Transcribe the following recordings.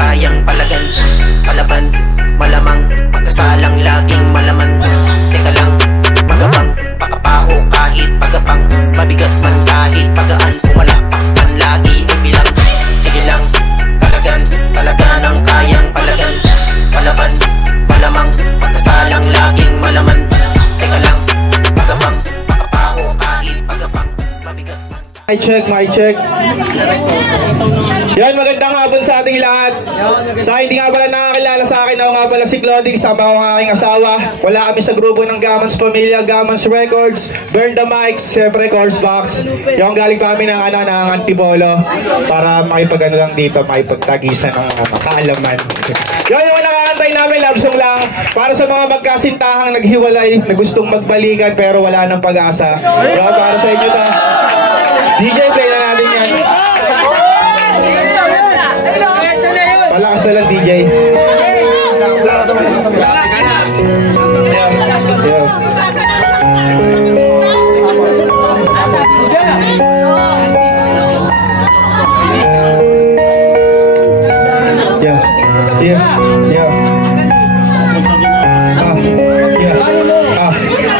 kayang palagan, palaban, malamang, pagkasalang laging malaman. Teka lang, magabang, pakapaho kahit pagapang, mabigat man kahit pagaan, pumalakpakan lagi ibilang. Sige lang, palagan, palagan ang kayang palagan, palaban, malamang, pagkasalang laging malaman. Teka lang, magabang, pakapaho kahit pagapang, mabigat man. Mic check. Yan, magandang hapon sa ating lahat. Sa hindi nga pala nakakilala sa akin, ako nga pala si Claudie, kasama ko ang aking asawa. Wala kami sa grupo ng Gamans Pamilya, Gamans Records, Burn the Mics, siyempre Course Box. Yung galing pa kami ng Antipolo para makipag lang dito, makipagtagisan ng kaalaman. Yun yung nakakantay namin, love song lang para sa mga magkasintahang naghiwalay, na gustong magbalikan pero wala ng pag-asa. Yun, para sa inyo to. DJ, play na natin yan. Palakas na lang, DJ.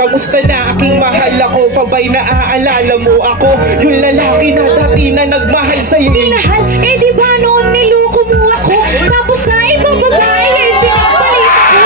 Kamusta na aking mahal ako? Pabay na aalala mo ako? Yung lalaki na dati na nagmahal sa'yo. Minahal, eh di ba noon niloko mo ako? Tapos sa ibang babae ay pinapalit ako.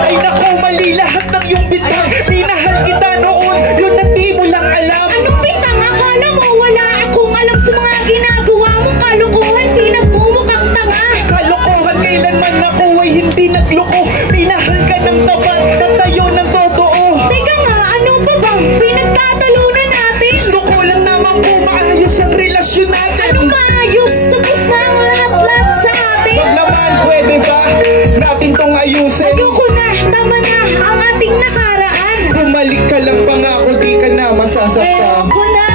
Ay naku, mali lahat ng iyong bintang. Minahal kita noon, yun na di mo lang alam. Anong bintang? Akala mo wala akong alam sa mga ginagawa mong kalokohan. Pinagmumukhang tanga. Kalokohan, kailanman ako ay hindi nagloko. Minahal ka ng tapat at tayo ng totoo. Teka nga, ano ba bang pinagtatalunan natin? Gusto ko lang naman po maayos ang relasyon natin. Anong maayos? Tapos na ang lahat-lahat sa atin. Wag naman, pwede ba natin tong ayusin? Ayoko na, tama na ang ating nakaraan. Bumalik ka lang, pangako di ka na masasaktan. Ayoko na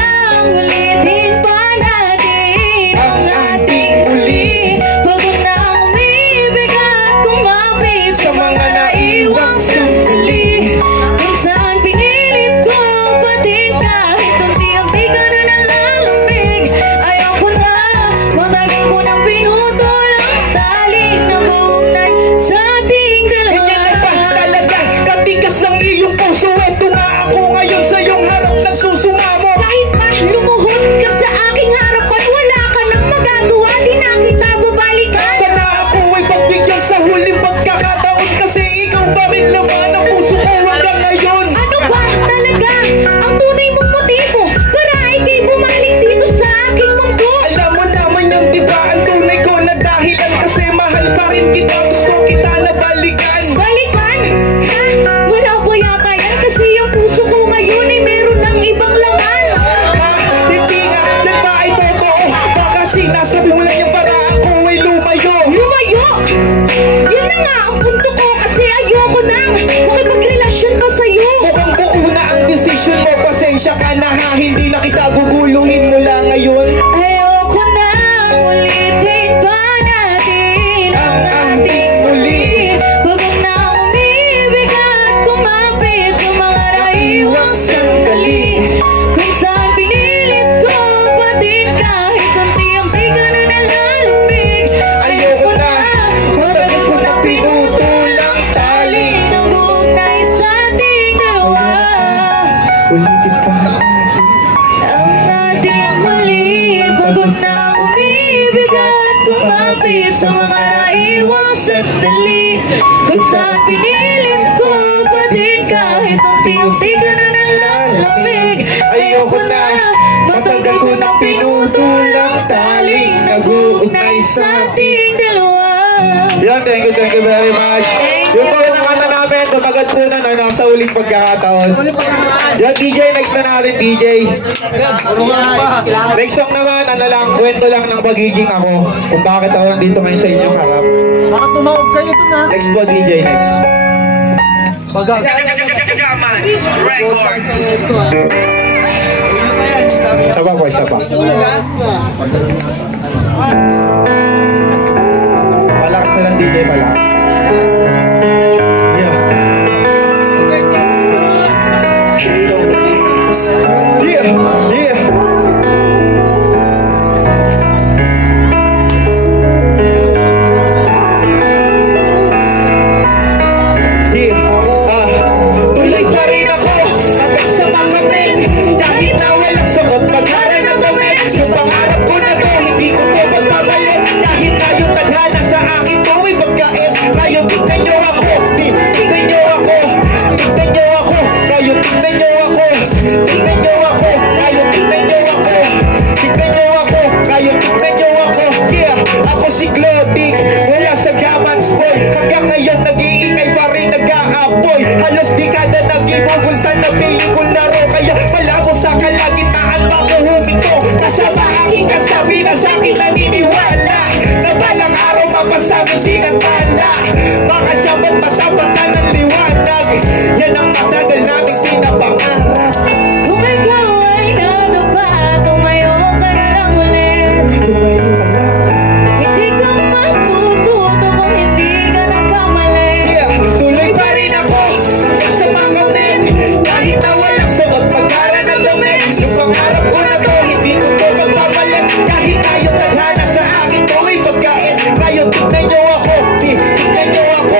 ulitin pa natin ang ating uli. Pagod na umibig at kumapit sa mga naiwang sandali. Kung saan pinilit ko patin kahit unti-unti ka na nalalamig. Ayoko na, matagal ko nang pinutol ang taling nag-uugnay sa ating dalawa. Ganyan na ba talaga? Katigas ang iyong puso. Ito nga ako ngayon sa iyong harap nagsusumamo. Kahit pa lumuhod ka sa aking harapan, wala ka nang magagawa, di na kita babalikan. Sana ako ay pagbigyan sa huling pagkakataon, kasi ikaw pa rin laman ang puso ko hanggang ngayon. Ano ba talaga ang tunay mong motibo para ikay bumalik dito sa aking mundo? Alam mo naman yung diba ang tunay ko na dahilan, kasi mahal pa rin kita, gusto kita na balikan. Balikan? Ha? Wala ba yata yan? Kasi yung puso ko ngayon ay meron ng ibang laman. Hindi nga, yan ba ay totoo? Baka sinasabi mo lang yung para ako ay lumayo. Lumayo? Yun na nga ang punto ko, kasi ayoko nang makipagrelasyon pa sa'yo. Mukhang buo na ang desisyon mo, pasensya ka na ha, hindi na kita guguluhin mula ngayon. Ayoko na ulitin pa natin ang ating uli. Pagod na umibig at kumapit sa mga naiwang sandali. Kung saan pinilit ko patin kahit unti-unti ka na nalalamig. Ayoko na, matagal ko na pinutol ang tali nag-uugnay sa ating dalawa. Ulitin pa. Ang ating muli, pagod na umibig at kumapit sa mga naiwang sandali. Kung saan pinilit ko pa din kahit unti-unti ka na nalalamig. Ayoko na, matagal ko na pinutol ang taling nag-uugnay sa ating dalawa. Yan, thank you very much. Yung po yung kanta namin, tumagat po na nasa uling pagkakataon. Yan, DJ, next na natin, DJ. Next song naman, ano lang, kwento lang ng pagiging ako, kung bakit ako nandito ngayon sa inyong harap. Baka tumawag kayo dun ha. Next po, DJ, next. Gamans Records. Isa pa po, isa pa. Palakas na lang, DJ, palakas. Yeah. Yeah. boy. Halos dekada nag-ibubol sa nabiling kong laro. Kaya malabo sa kalagitnaan bako huminto. Kasama aking kasabi na sa'kin naniniwala na balang araw mapasabi di nagtala. Mga jabat matapatan ng liwanag, yan ang matagal naming pinapangarap. Kung ikaw ay natapat, tumayo ka na lang ulit. Tumayo ka lang. Hindi ka matututo kung hindi ka nagkamali. Yeah, tuloy pa rin ako nasa mga men. Kahit na walang suot pagkara ng damit. Yung pangarap ko na to, hindi ko to magpapalit. Kahit na yung tadhana sa akin to ay pagkain. Ngayon tignan nyo ako, tignan nyo ako,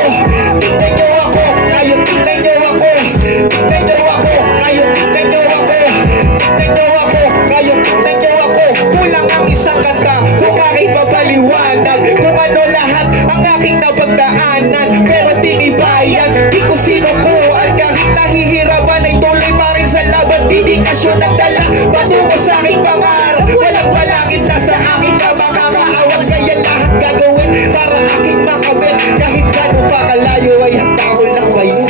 tignan nyo ako. Ngayon tignan nyo ako, tignan nyo ako. Ngayon tignan nyo ako, tignan nyo ako. Ngayon tignan nyo ako. Kulang ang isang kanta kung aking papaliwanag kung ano lahat ang aking napagdaanan. Pero tinibayan, di ko sinukuan. Kahit nahihirapan ay tuloy pa rin sa laban. Dedikasyon ang dala patungo sa aking pangarap. Walang walakit na sa akin na makakaawat. Kaya lahat gagawin para aking makamit. Kahit gano'n pa kalayo ay handa ko lang bayin.